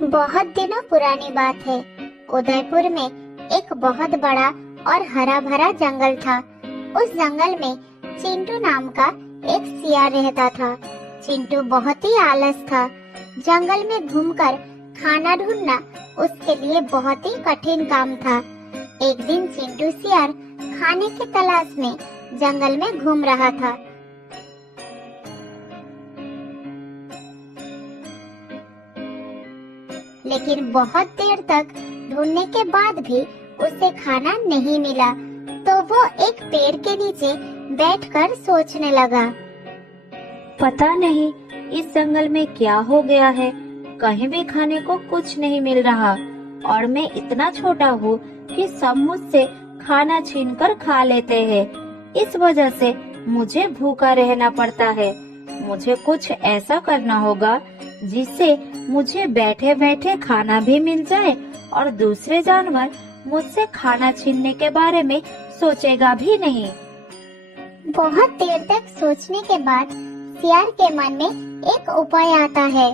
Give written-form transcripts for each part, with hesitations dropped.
बहुत दिनों पुरानी बात है। उदयपुर में एक बहुत बड़ा और हरा भरा जंगल था। उस जंगल में चिंटू नाम का एक सियार रहता था। चिंटू बहुत ही आलस था। जंगल में घूमकर खाना ढूंढना उसके लिए बहुत ही कठिन काम था। एक दिन चिंटू सियार खाने की तलाश में जंगल में घूम रहा था। लेकिन बहुत देर तक ढूंढने के बाद भी उसे खाना नहीं मिला, तो वो एक पेड़ के नीचे बैठकर सोचने लगा। पता नहीं इस जंगल में क्या हो गया है, कहीं भी खाने को कुछ नहीं मिल रहा और मैं इतना छोटा हूँ कि सब मुझसे खाना छीनकर खा लेते हैं। इस वजह से मुझे भूखा रहना पड़ता है। मुझे कुछ ऐसा करना होगा जिससे मुझे बैठे बैठे खाना भी मिल जाए और दूसरे जानवर मुझसे खाना छीनने के बारे में सोचेगा भी नहीं। बहुत देर तक सोचने के बाद सियार के मन में एक उपाय आता है।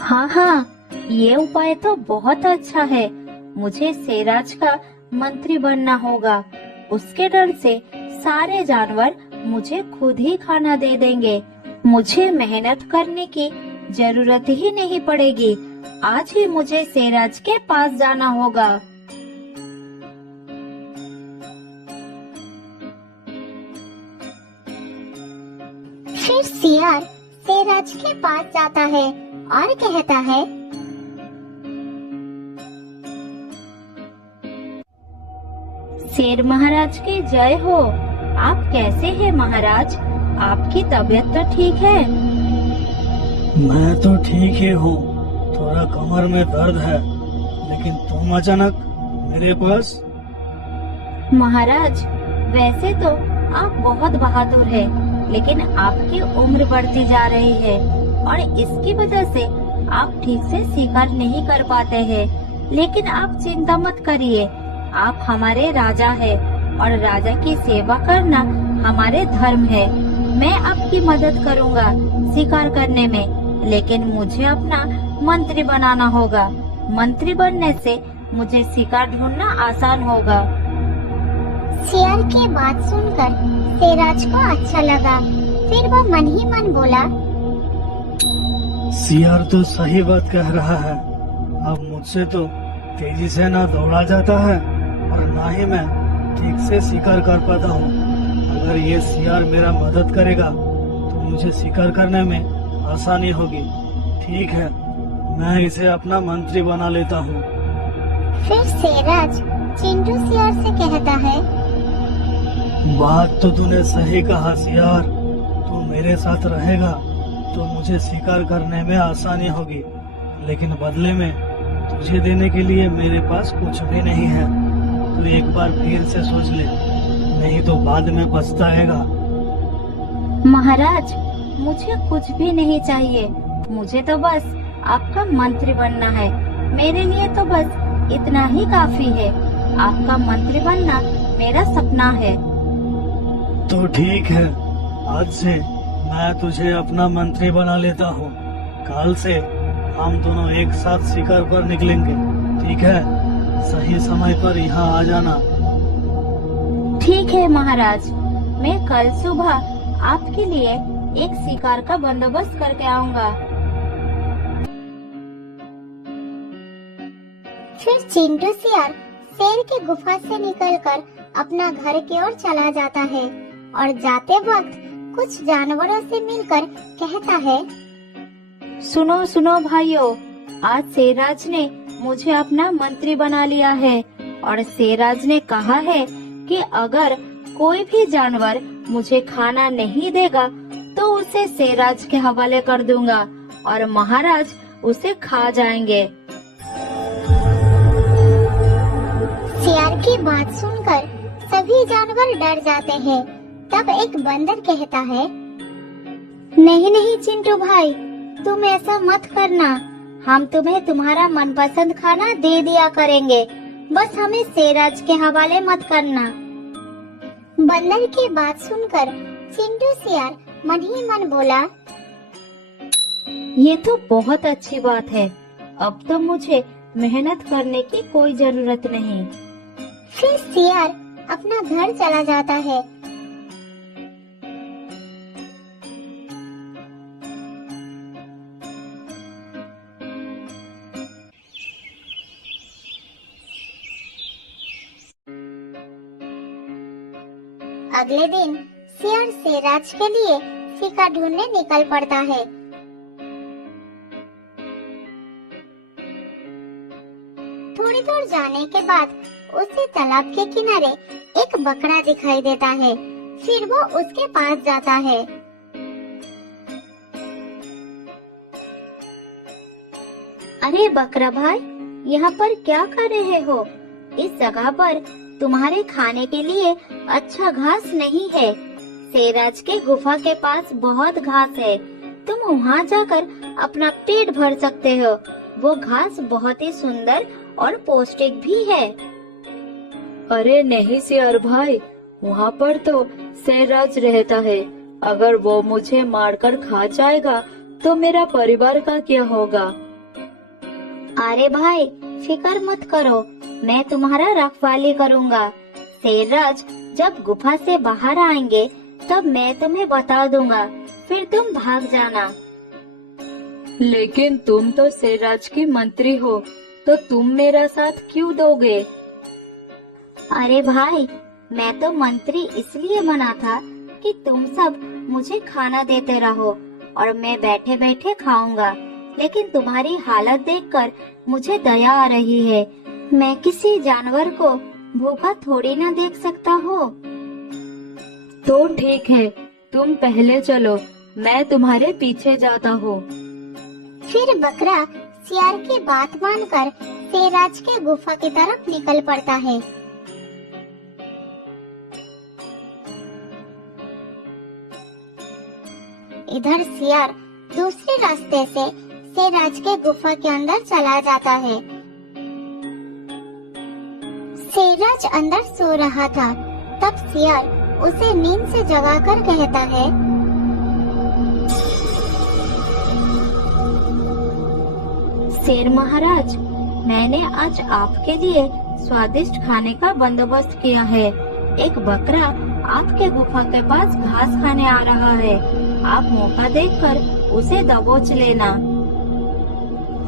हाँ, ये उपाय तो बहुत अच्छा है। मुझे शेराज का मंत्री बनना होगा। उसके डर से सारे जानवर मुझे खुद ही खाना दे देंगे। मुझे मेहनत करने की जरूरत ही नहीं पड़ेगी। आज ही मुझे शेराज के पास जाना होगा। फिर सियार शेराज के पास जाता है और कहता है, शेर महाराज की जय हो। आप कैसे हैं महाराज? आपकी तबीयत तो ठीक है? मैं तो ठीक ही हूँ। थोड़ा कमर में दर्द है, लेकिन तुम अचानक मेरे पास। महाराज, वैसे तो आप बहुत बहादुर हैं, लेकिन आपकी उम्र बढ़ती जा रही है और इसकी वजह से आप ठीक से शिकार नहीं कर पाते हैं। लेकिन आप चिंता मत करिए, आप हमारे राजा हैं और राजा की सेवा करना हमारे धर्म है। मैं आपकी मदद करूंगा शिकार करने में, लेकिन मुझे अपना मंत्री बनाना होगा। मंत्री बनने से मुझे शिकार ढूंढना आसान होगा। सियार की बात सुनकर शेराज को अच्छा लगा। फिर वो मन ही मन बोला, सियार तो सही बात कह रहा है। अब मुझसे तो तेजी से ना दौड़ा जाता है और ना ही मैं ठीक से शिकार कर पाता हूँ। अगर ये सियार मेरा मदद करेगा तो मुझे शिकार करने में आसानी होगी। ठीक है, मैं इसे अपना मंत्री बना लेता हूँ। फिर शेराज चिंटू सियार से कहता है, बात तो तूने सही कहा सियार। तू मेरे साथ रहेगा तो मुझे शिकार करने में आसानी होगी, लेकिन बदले में तुझे देने के लिए मेरे पास कुछ भी नहीं है। तू एक बार फिर से सोच ले, नहीं तो बाद में पछताएगा। महाराज, मुझे कुछ भी नहीं चाहिए। मुझे तो बस आपका मंत्री बनना है। मेरे लिए तो बस इतना ही काफी है। आपका मंत्री बनना मेरा सपना है। तो ठीक है, आज से मैं तुझे अपना मंत्री बना लेता हूँ। कल से हम दोनों एक साथ शिकार पर निकलेंगे। ठीक है, सही समय पर यहाँ आ जाना। ठीक है महाराज, मैं कल सुबह आपके लिए एक शिकार का बंदोबस्त करके आऊंगा। फिर चिंटू सियार शेर की गुफा से निकलकर अपना घर की ओर चला जाता है और जाते वक्त कुछ जानवरों से मिलकर कहता है, सुनो सुनो भाइयों, आज शेराज ने मुझे अपना मंत्री बना लिया है और शेराज ने कहा है कि अगर कोई भी जानवर मुझे खाना नहीं देगा तो उसे शेराज के हवाले कर दूंगा और महाराज उसे खा जाएंगे। सियार की बात सुनकर सभी जानवर डर जाते हैं। तब एक बंदर कहता है, नहीं नहीं चिंटू भाई, तुम ऐसा मत करना। हम तुम्हें तुम्हारा मनपसंद खाना दे दिया करेंगे, बस हमें शेराज के हवाले मत करना। बंदर की बात सुनकर चिंटू सियार मन ही मन बोला, ये तो बहुत अच्छी बात है। अब तो मुझे मेहनत करने की कोई जरूरत नहीं। फिर सियार अपना घर चला जाता है। अगले दिन सियार शेराज के लिए शिकार ढूंढने निकल पड़ता है। थोड़ी दूर जाने के बाद उसे तालाब के किनारे एक बकरा दिखाई देता है। फिर वो उसके पास जाता है। अरे बकरा भाई, यहाँ पर क्या कर रहे हो? इस जगह पर तुम्हारे खाने के लिए अच्छा घास नहीं है। शेराज के गुफा के पास बहुत घास है, तुम वहाँ जाकर अपना पेट भर सकते हो। वो घास बहुत ही सुंदर और पौष्टिक भी है। अरे नहीं सियार भाई, वहाँ पर तो शेराज रहता है। अगर वो मुझे मारकर खा जाएगा तो मेरा परिवार का क्या होगा? अरे भाई, फिक्र मत करो, मैं तुम्हारा रखवाली करूँगा। शेरराज जब गुफा से बाहर आएंगे तब मैं तुम्हें बता दूंगा, फिर तुम भाग जाना। लेकिन तुम तो शेरराज की मंत्री हो, तो तुम मेरा साथ क्यों दोगे? अरे भाई, मैं तो मंत्री इसलिए बना था कि तुम सब मुझे खाना देते रहो और मैं बैठे बैठे खाऊंगा। लेकिन तुम्हारी हालत देखकर मुझे दया आ रही है। मैं किसी जानवर को भूखा थोड़ी ना देख सकता हूँ। तो ठीक है, तुम पहले चलो, मैं तुम्हारे पीछे जाता हूँ। फिर बकरा सियार की बात मानकर शेराज के गुफा की तरफ निकल पड़ता है। इधर सियार दूसरे रास्ते से शेराज के गुफा के अंदर चला जाता है। शेराज अंदर सो रहा था। तब सियार उसे नींद से जगाकर कहता है, शेर महाराज, मैंने आज आपके लिए स्वादिष्ट खाने का बंदोबस्त किया है। एक बकरा आपके गुफा के पास घास खाने आ रहा है। आप मौका देखकर उसे दबोच लेना।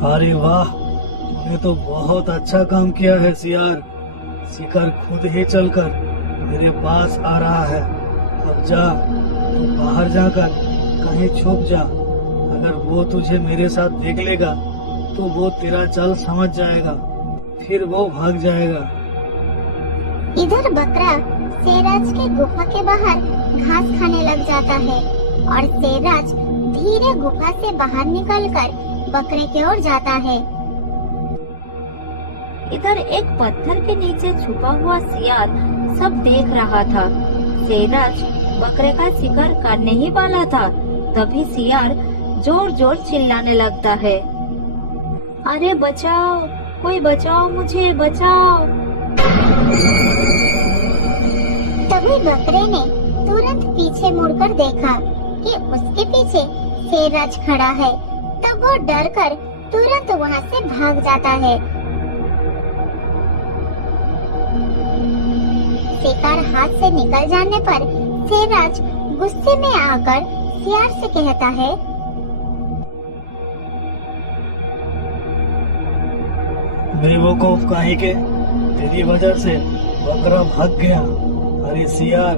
अरे वाह, तूने तो बहुत अच्छा काम किया है सियार। शिकार खुद ही चलकर मेरे पास आ रहा है। अब जा, तू बाहर जाकर कहीं छुप जा। अगर वो तुझे मेरे साथ देख लेगा तो वो तेरा चाल समझ जाएगा, फिर वो भाग जाएगा। इधर बकरा शेराज के गुफा के बाहर घास खाने लग जाता है और शेराज धीरे गुफा से बाहर निकलकर बकरे की ओर जाता है। इधर एक पत्थर के नीचे छुपा हुआ सियार सब देख रहा था। शेराज बकरे का शिकार करने ही वाला था, तभी सियार जोर जोर चिल्लाने लगता है, अरे बचाओ, कोई बचाओ, मुझे बचाओ। तभी बकरे ने तुरंत पीछे मुड़कर देखा कि उसके पीछे शेराज खड़ा है। तब वो डरकर तुरंत वहाँ से भाग जाता है। शिकार हाथ से निकल जाने पर शेराज गुस्से में आकर सियार से कहता है, बेवकूफ काहे के, तेरी वजह से बकरा भाग गया। अरे सियार,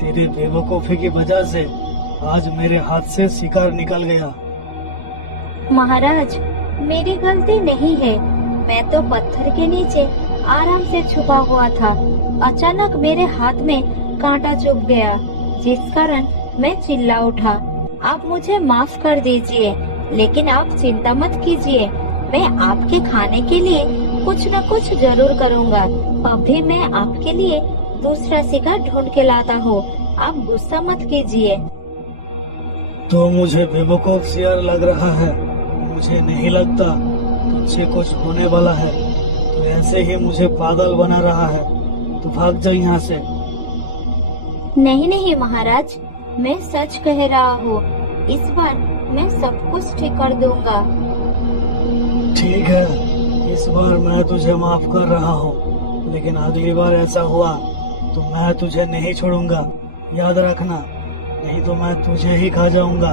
तेरी बेवकूफी की वजह से आज मेरे हाथ से शिकार निकल गया। महाराज, मेरी गलती नहीं है। मैं तो पत्थर के नीचे आराम से छुपा हुआ था। अचानक मेरे हाथ में कांटा चुभ गया, जिस कारण मैं चिल्ला उठा। आप मुझे माफ कर दीजिए, लेकिन आप चिंता मत कीजिए, मैं आपके खाने के लिए कुछ न कुछ जरूर करूँगा। अभी मैं आपके लिए दूसरा शिकार ढूंढ के लाता हूँ, आप गुस्सा मत कीजिए। तो मुझे बेवकूफ सियार लग रहा है। मुझे नहीं लगता तुझसे कुछ होने वाला है। तो ऐसे ही मुझे पागल बना रहा है। तो भाग जा यहाँ से। नहीं नहीं महाराज, मैं सच कह रहा हूँ। इस बार मैं सब कुछ ठीक कर दूंगा। ठीक है, इस बार मैं तुझे माफ कर रहा हूँ, लेकिन अगली बार ऐसा हुआ तो मैं तुझे नहीं छोड़ूंगा, याद रखना, नहीं तो मैं तुझे ही खा जाऊंगा।